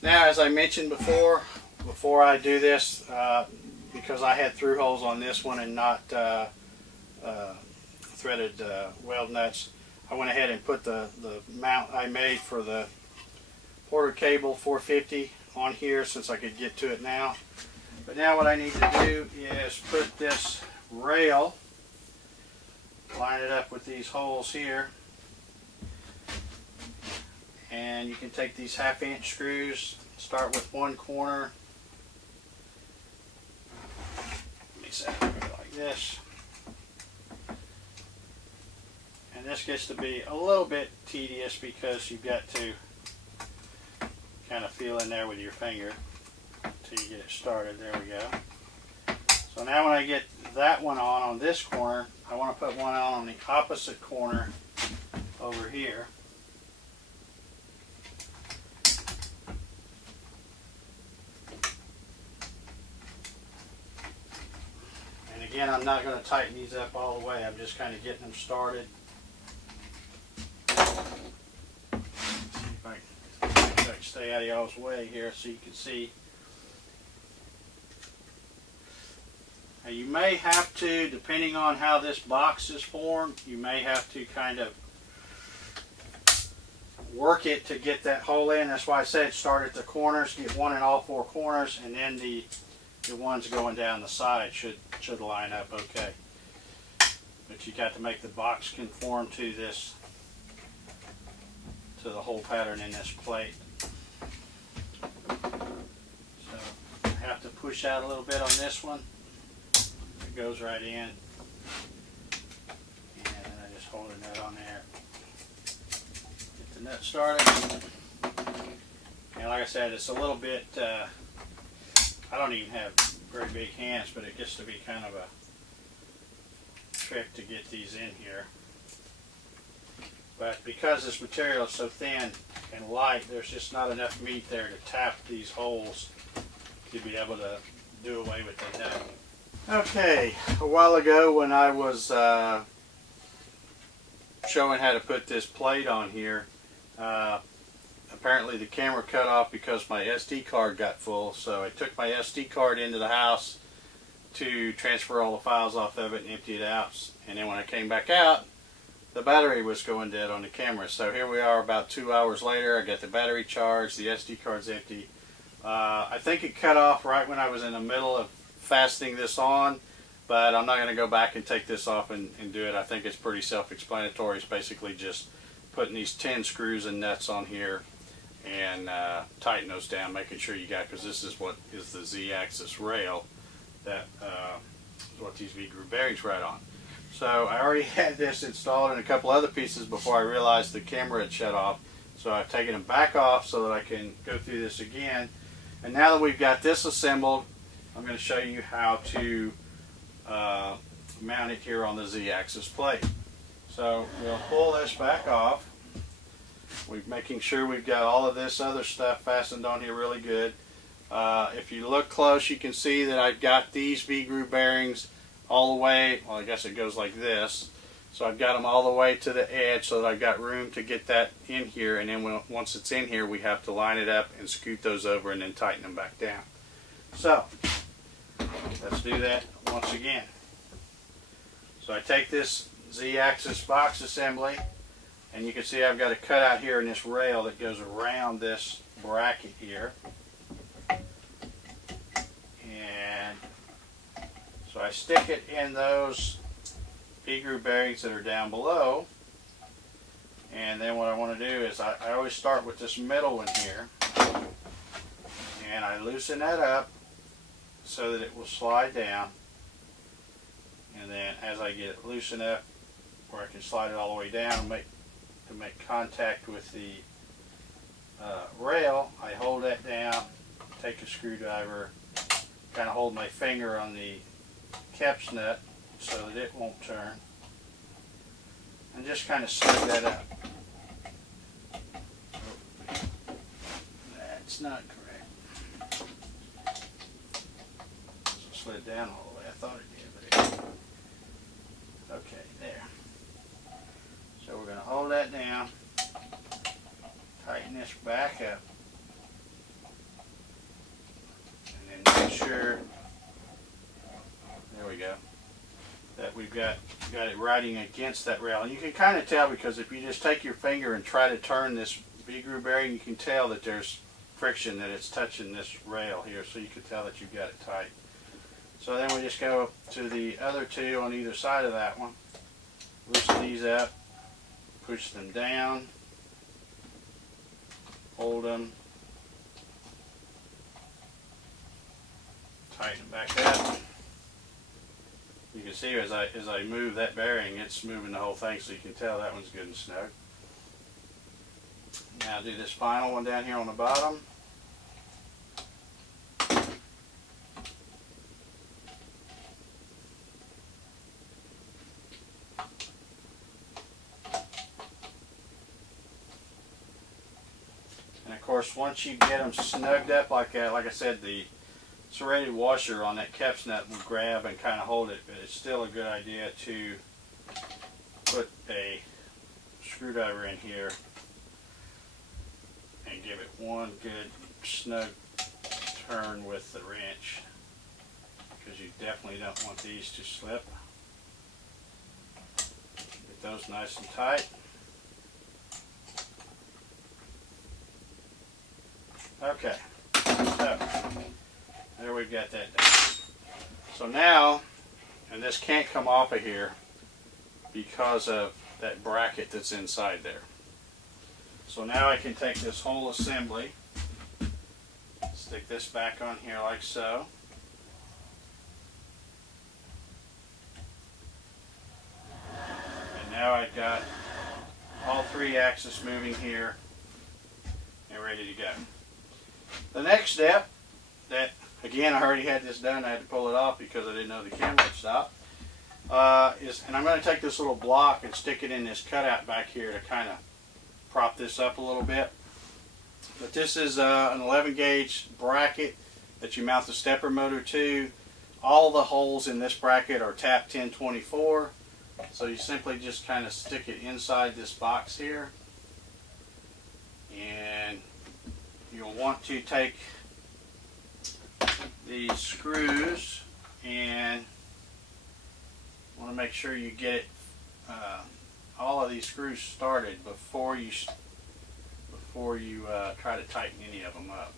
Now, as I mentioned before I do this, because I had through holes on this one and not threaded weld nuts, I went ahead and put the mount I made for the Porter Cable 450 on here since I could get to it now. But now what I need to do is put this rail, line it up with these holes here, and you can take these 1/2 inch screws, start with one corner. Let me set it like this. And this gets to be a little bit tedious because you've got to kind of feel in there with your finger until you get it started. There we go. So now when I get that one on this corner, I want to put one on the opposite corner over here. And again, I'm not going to tighten these up all the way. I'm just kind of getting them started. Stay out of y'all's way here so you can see. Now you may have to, depending on how this box is formed, you may have to kind of work it to get that hole in. That's why I said start at the corners, get one in all 4 corners, and then the ones going down the side should line up okay. But you got to make the box conform to this, to the hole pattern in this plate. So I have to push out a little bit on this one. It goes right in. And I just hold a nut on there. Get the nut started. And like I said, it's a little bit, I don't even have very big hands, but it gets to be kind of a trick to get these in here. But because this material is so thin and light, there's just not enough meat there to tap these holes to be able to do away with the nut. Okay, a while ago when I was showing how to put this plate on here, apparently the camera cut off because my SD card got full, so I took my SD card into the house to transfer all the files off of it and empty it out. And then when I came back out, the battery was going dead on the camera. So here we are about 2 hours later. I got the battery charged, the SD card's empty. I think it cut off right when I was in the middle of fastening this on, but I'm not going to go back and take this off and do it. I think it's pretty self-explanatory. It's basically just putting these 10 screws and nuts on here and tighten those down, making sure you got, because this is what is the Z-axis rail that is what these V-groove bearings ride on. So I already had this installed in a couple other pieces before I realized the camera had shut off. So I've taken them back off so that I can go through this again. And now that we've got this assembled, I'm going to show you how to mount it here on the Z-axis plate. So we'll pull this back off. We're making sure we've got all of this other stuff fastened on here really good. If you look close, you can see that I've got these V-groove bearings all the way, well, I guess it goes like this. So I've got them all the way to the edge so that I've got room to get that in here, and then once it's in here, we have to line it up and scoot those over and then tighten them back down. So let's do that once again. So I take this Z-axis box assembly, and you can see I've got a cutout here in this rail that goes around this bracket here. And so I stick it in those V-groove bearings that are down below, and then what I want to do is I always start with this middle one here, and I loosen that up so that it will slide down, and then as I get it loose enough where I can slide it all the way down and make contact with the rail, I hold that down, take a screwdriver, kind of hold my finger on the caps nut so that it won't turn, and just kind of slid that up. That's not correct. So slid down all the way. I thought it did, but it didn't. Okay, there. So we're going to hold that down, tighten this back up, sure, there we go, that we've got it riding against that rail. And you can kind of tell, because if you just take your finger and try to turn this V-groove bearing, you can tell that there's friction, that it's touching this rail here, so you can tell that you've got it tight. So then we just go to the other two on either side of that one, loosen these up, push them down, hold them, tighten them back up. You can see as I move that bearing, it's moving the whole thing, so you can tell that one's good and snug. Now do this final one down here on the bottom. And of course, once you get them snugged up like that, like I said, the serrated washer on that caps nut will grab and kind of hold it, but it's still a good idea to put a screwdriver in here and give it one good snug turn with the wrench, because you definitely don't want these to slip. Get those nice and tight. Okay, so there we've got that done. So now, and this can't come off of here because of that bracket that's inside there. So now I can take this whole assembly, stick this back on here like so. And now I've got all three axes moving here and ready to go. The next step, that again I already had this done, I had to pull it off because I didn't know the camera would stop, and I'm going to take this little block and stick it in this cutout back here to kind of prop this up a little bit. But this is an 11 gauge bracket that you mount the stepper motor to. All the holes in this bracket are tap 1024, so you simply just kind of stick it inside this box here, and you'll want to take these screws and want to make sure you get it, all of these screws started before you try to tighten any of them up,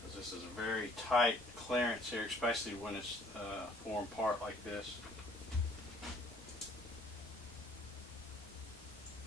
because this is a very tight clearance here, especially when it's formed part like this.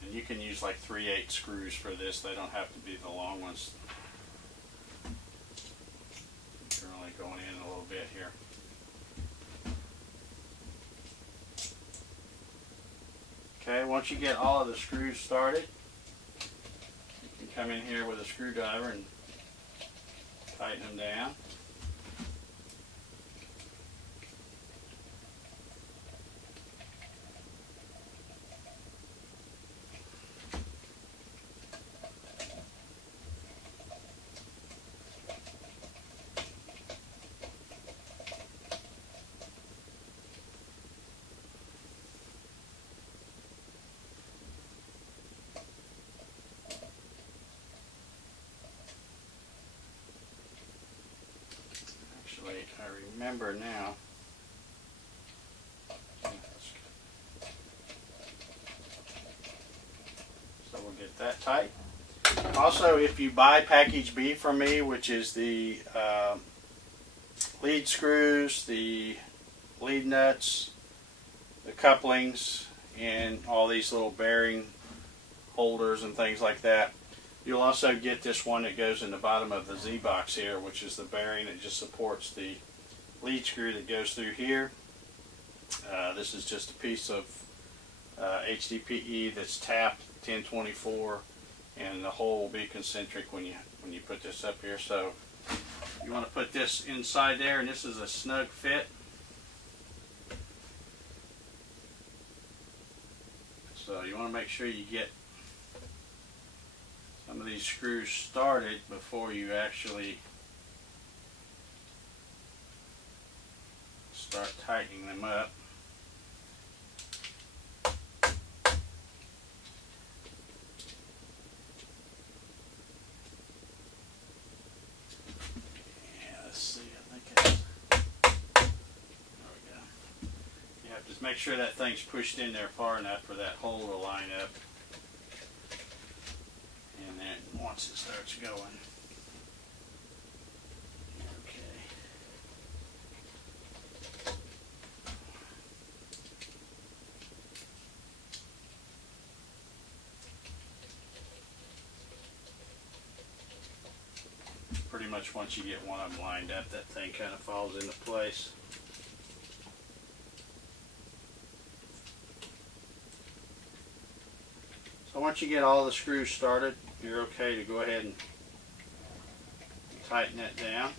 And you can use like 3/8 screws for this. They don't have to be the long ones. You're only going in a little bit here. Okay, once you get all of the screws started, you can come in here with a screwdriver and tighten them down. I remember now. So we'll get that tight. Also, if you buy package B from me, which is the lead screws, the lead nuts, the couplings, and all these little bearing holders and things like that, you'll also get this one that goes in the bottom of the Z box here, which is the bearing that just supports the lead screw that goes through here. This is just a piece of HDPE that's tapped 1024, and the hole will be concentric when you put this up here. So you want to put this inside there, and this is a snug fit. So you want to make sure you get some of these screws started before you actually start tightening them up. Yeah, let's see, make sure that thing's pushed in there far enough for that hole to line up. And then once it starts going. Okay. Pretty much once you get one of them lined up, that thing kind of falls into place. So once you get all the screws started, you're okay to go ahead and tighten that down.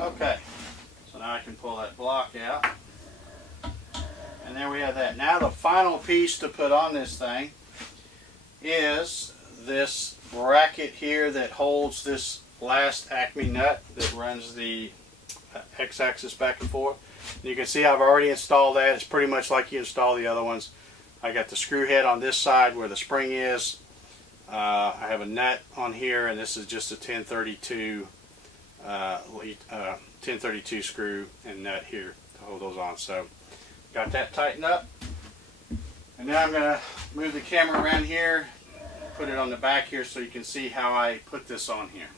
Okay, so now I can pull that block out. And there we have that. Now the final piece to put on this thing is this bracket here that holds this last Acme nut that runs the X-axis back and forth. You can see I've already installed that. It's pretty much like you install the other ones. I got the screw head on this side where the spring is. I have a nut on here, and this is just a 1032 screw and nut here to hold those on. So got that tightened up, and now I'm going to move the camera around here, put it on the back here so you can see how I put this on here.